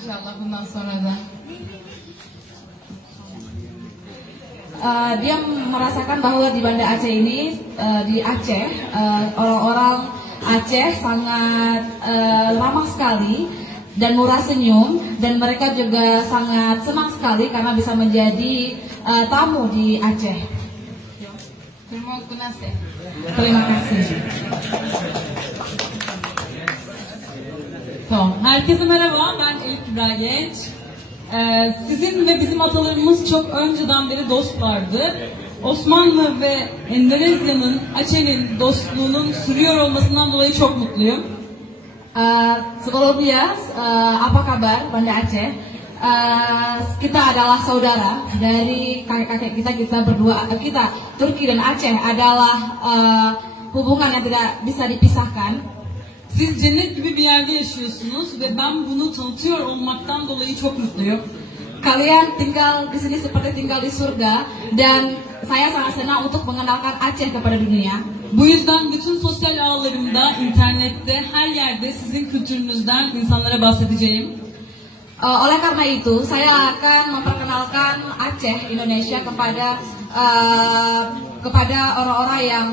İnşallah bundan sonra da. Dia merasakan bahwa di Banda Aceh ini, di Aceh, orang-orang Aceh sangat ramah sekali dan murah senyum, dan mereka juga sangat senang sekali karena bisa menjadi tamu di Aceh. Terima kasih. Tamam. Herkese merhaba, ben Elif Kübra Genç. Sizin ve bizim atalarımız çok önceden beri dostlardı. Osmanlı ve Endonezya'nın, Aceh'nin dostluğunun sürüyor olmasından dolayı çok mutluyum. Sebelumnya, apa kabar Banda Aceh? Kita adalah saudara dari kakek-kakek kita berdua. Kita Turki dan Aceh adalah hubungan yang tidak bisa dipisahkan. Siz cennet gibi bir yerde yaşıyorsunuz ve ben bunu tanıtıyor olmaktan dolayı çok mutluyum. Kalian tinggal di sini seperti tinggal di surga, dan saya sangat senang untuk mengenalkan Aceh kepada dunia. Bu yüzden bütün sosyal ağlarımda, internette, her yerde sizin kültürünüzden insanlara bahsedeceğim. Oleh karena itu, saya akan memperkenalkan Aceh Indonesia kepada orang-orang yang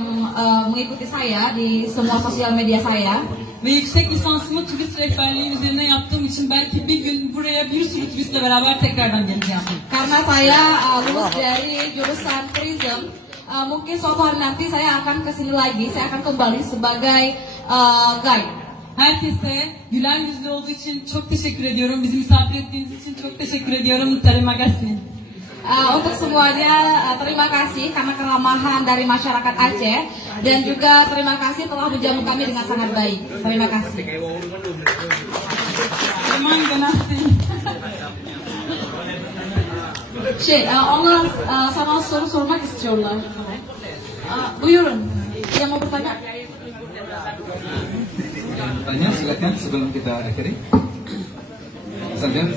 mengikuti saya di semua sosial media saya. Ve yüksek lisansımı turist rehberliği üzerine yaptığım için belki bir gün buraya bir sürü turistle beraber tekrardan geleceğim. Karena saya lulus dari jurusan tourism, mungkin suatu hari nanti saya akan kesini lagi, saya akan kembali sebagai guide. Herkese güler yüzlü olduğu için çok teşekkür ediyorum. Bizi misafir ettiğiniz için çok teşekkür ediyorum. Terima kasih. Untuk semuanya, terima kasih karena keramahan dari masyarakat Aceh, dan juga terima kasih telah menjamu kami dengan sangat baik. Terima kasih. Onlar sana soru sormak istiyorlar. Buyurun. Yang mau bertanya? Tanya silakan sebelum kita akhiri. Sambil